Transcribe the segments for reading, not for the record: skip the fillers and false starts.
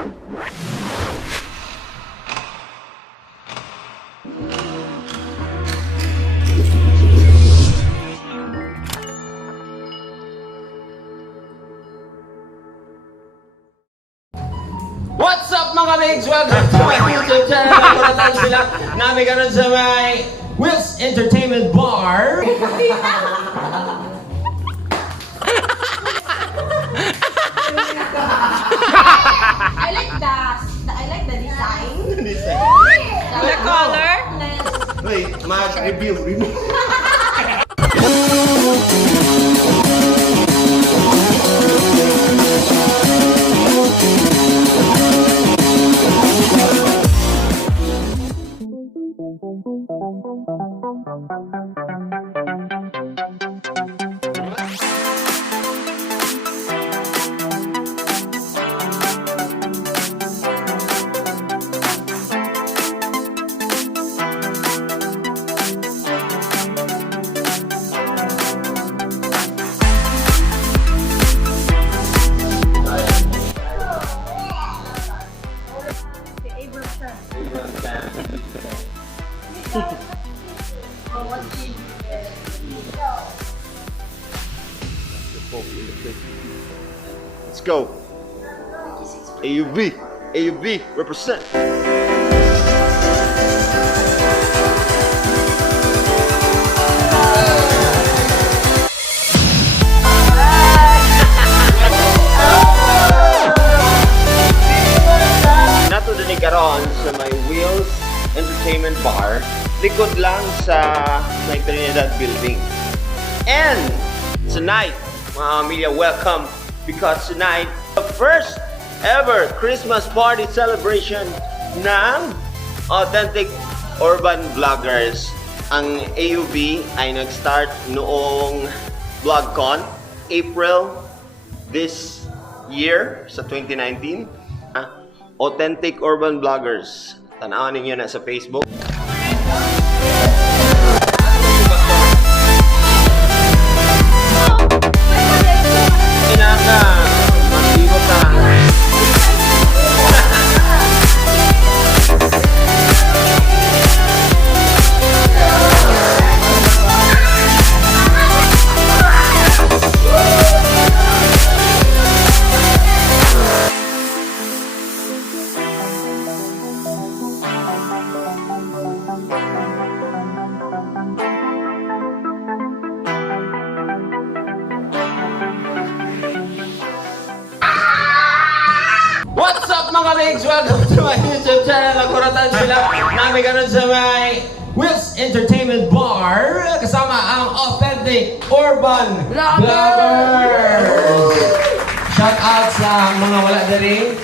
What's up mga bigs? Welcome to my YouTube channel. Kulatan sila namin karon sa may Will's Entertainment Bar. I like the design. The color? Wait, mag-review. Let's go. AUV. AUV represent. Nato din karon sa may Will's Entertainment Bar, likod lang sa may Trinidad Building. And tonight, mga Amelia, welcome, because tonight, the first ever Christmas party celebration ng Authentic Urban Vloggers. Ang AUV ay nag-start noong VlogCon, April this year, sa 2019. Authentic Urban Vloggers. Tanawan ninyo na sa Facebook. What's up mga bigs? Welcome to my YouTube channel. Kulatan sila namin karon sa may Will's Entertainment Bar. Kasama ang Authentic Urban Vloggers. Shout out sa mga wala diri.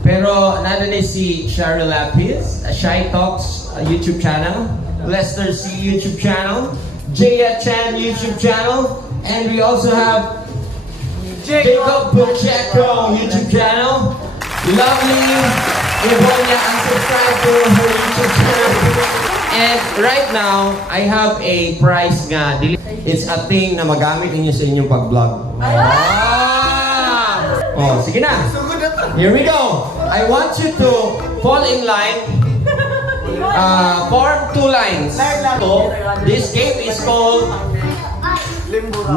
Pero nandun si Cheryl Lapis, Shy Talks YouTube channel, Lester C YouTube channel, Chan YouTube channel, and we also have Jacob Pacheco YouTube channel. Lovely Ivonia and subscribe to her YouTube channel. And right now, I have a prize nga. It's a thing na magamit ninyo sa inyong pag-vlog. Oh, sige na. Here we go. I want you to fall in line. Form 2 lines. So, this game is called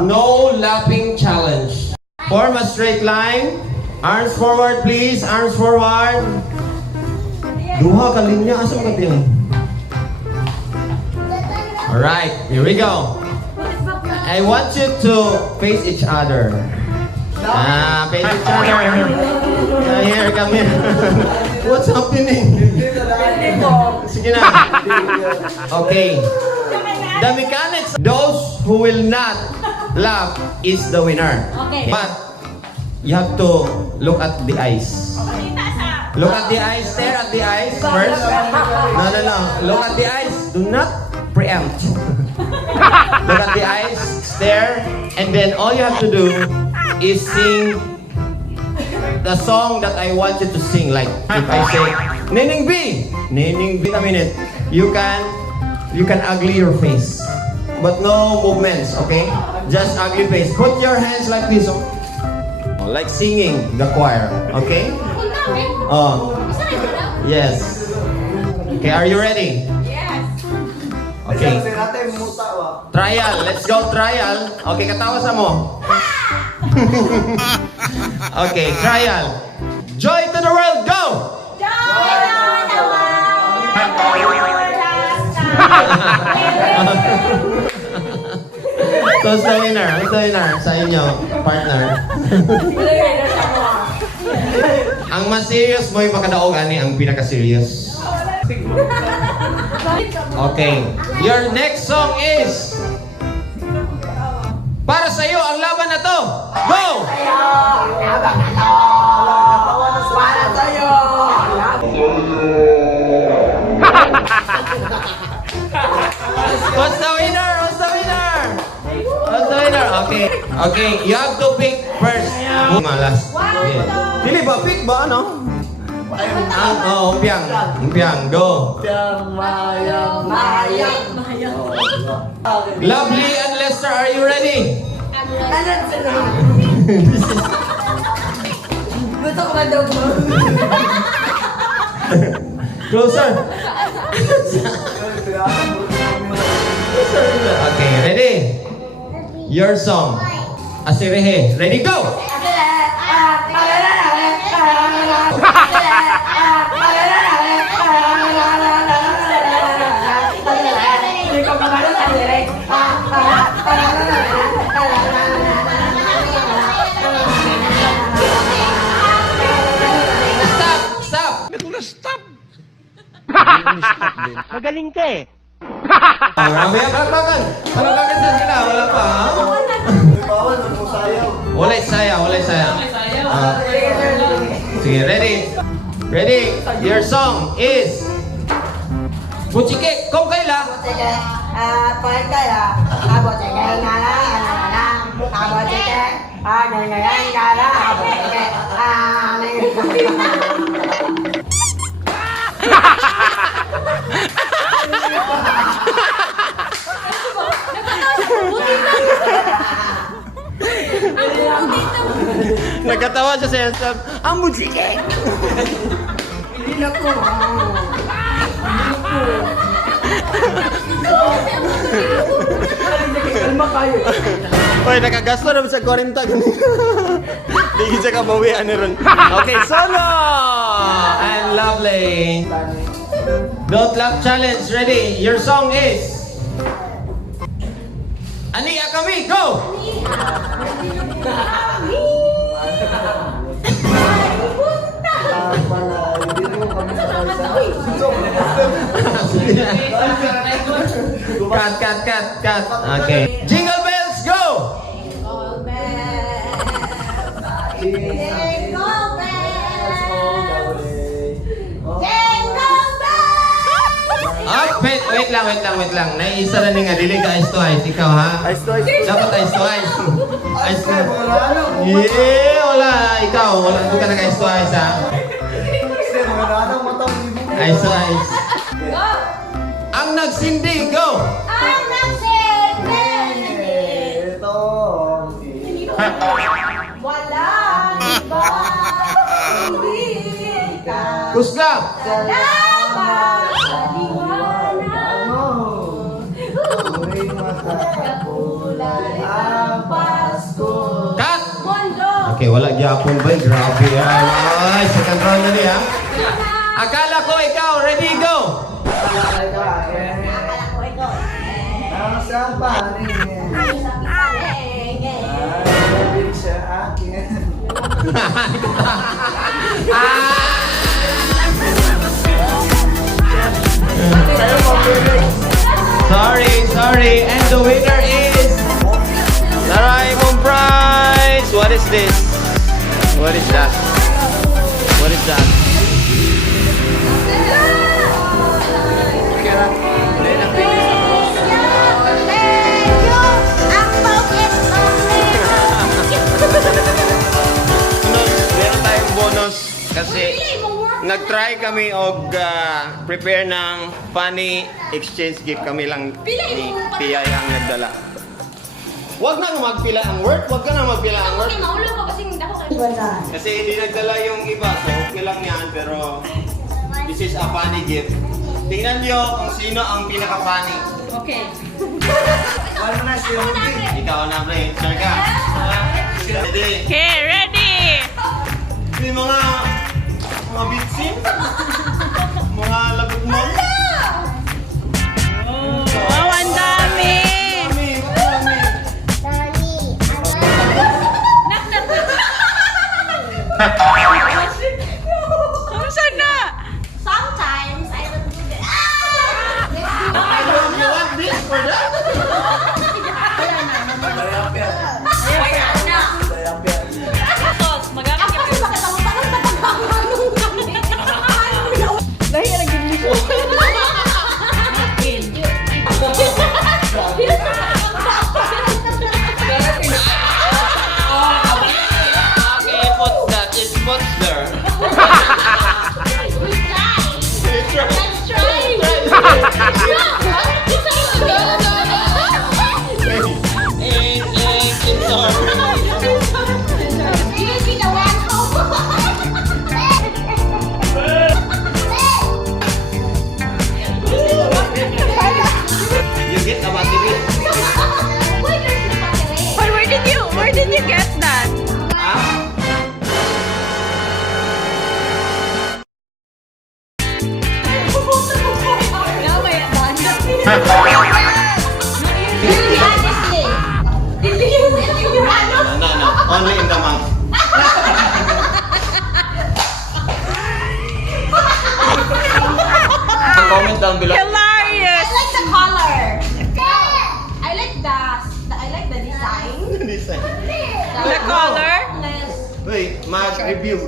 No Lapping Challenge. Form a straight line. Arms forward, please. Arms forward. Duha ka linya. Asa ka din? Alright, here we go. I want you to face each other. Face each other. Here, come here. What's happening? Sige na. Okay. The mechanics, those who will not laugh is the winner. Okay. But you have to look at the eyes. Look at the eyes, stare at the eyes first. No. Look at the eyes. Do not preempt. Look at the eyes, stare, and then all you have to do is sing the song that I want you to sing. Like if I say, Nening B, a minute, you can ugly your face. But no movements, okay? Just ugly face. Put your hands like this. Like singing the choir, okay? Oh. Yes. Okay, are you ready? Yes. Okay. Trial. Let's go trial. Okay, katawa sa mo. Okay, trial. Joy to the world, go! Who's the winner? Who's the winner sa inyo, partner? Ang mas serious mo yung makadaog ani ang pinaka-serious. Okay. Your next song is para sa iyo ang laban na to. Go! Para sa'yo! What's the winner? What's the winner? What's the winner? Okay. Okay, you have to pick first. Malas. Yeah. Dili ba pick ba ano? Umpiang. Umpiang, go. Lovely and Lester, are you ready? Gusto ko man daw mo. Closer. Okay, ready? Your song. Asirehe. Ready, go! Stop! Stop! Magaling ka eh. Mamaya palakpakan. Palakpakan sa sila. Wala pa, ha? Wala saya, wala saya. Sige, ready? Ready? Your song is Buchike, kung kaila. Nagkatawa siya sa Elsam. Ang Buchike! Hindi na ko. Kalma kayo. Oy, nakagasto naman sa 40 ganito. Di siya kabawian ni Ron. Okay, solo! And lovely. Don't laugh challenge. Ready? Your song is Ania kami, go! Cut. Okay. Jingle bells, go! Wait lang. Naisa na nga, dili ka ice to ice. Ikaw, ha? Ice to ice? Dapat ice to ice. Ice to ice. Yeah, wala. Ikaw, wala. Doon ka nag-ice to ice, ha? Ice to ice. Ang nagsindi, go! Walang iba, hindi ka. Kusga! Salamat sa liwanag mo. Kulay ang Pasko. Cut! Mundo. Okay, wala gyapon ba? Grabe, ay. Second round na niya. Akala ko ikaw, ready, go! Sorry. And the winner is Naraimon prize. What is this? What is that? Meron tayong bonus kasi nag-try kami og prepare ng funny exchange gift kami lang ni Pia ang nagdala. Huwag na magpila ang work. Kasi hindi nagdala yung iba. So, lang yan, pero this is a funny gift. Tingnan nyo kung sino ang pinaka-funny. Okay. Wala na siya. Ikaw na, pre. Sure ka? Ready? Okay, ready! May mga bitsin. Mga lagot mo. Wow, ang dami! Kumusta na? Sometimes I don't do that. You want this for that? Tos, magamit ka Kasi bakit ako parang napagkakanong kami? Dahil nag-English ko. Okay, put that. It puts there. You get a battery. But where did you get that? Now may No. Only in the month. Comment down below. Hilarious! I like the color. I like the design. The color? Wait, mag-review.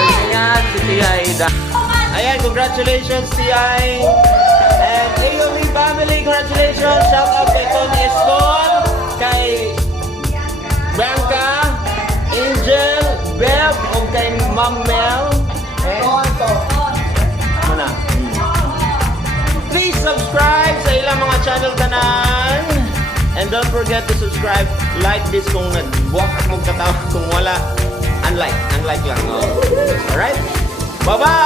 Ayan, si T.I. Ayan, congratulations, T.I. And AUV family, congratulations. Shout out kay Tony Escon, kay Bianca, Angel, Bev, o kay Ma'am Mel. Muna. Please subscribe sa ilang mga channel tanan. And don't forget to subscribe. Like this kung nag-walk mo katawa. Kung wala, unlike lang. Oh. Alright? Bye-bye!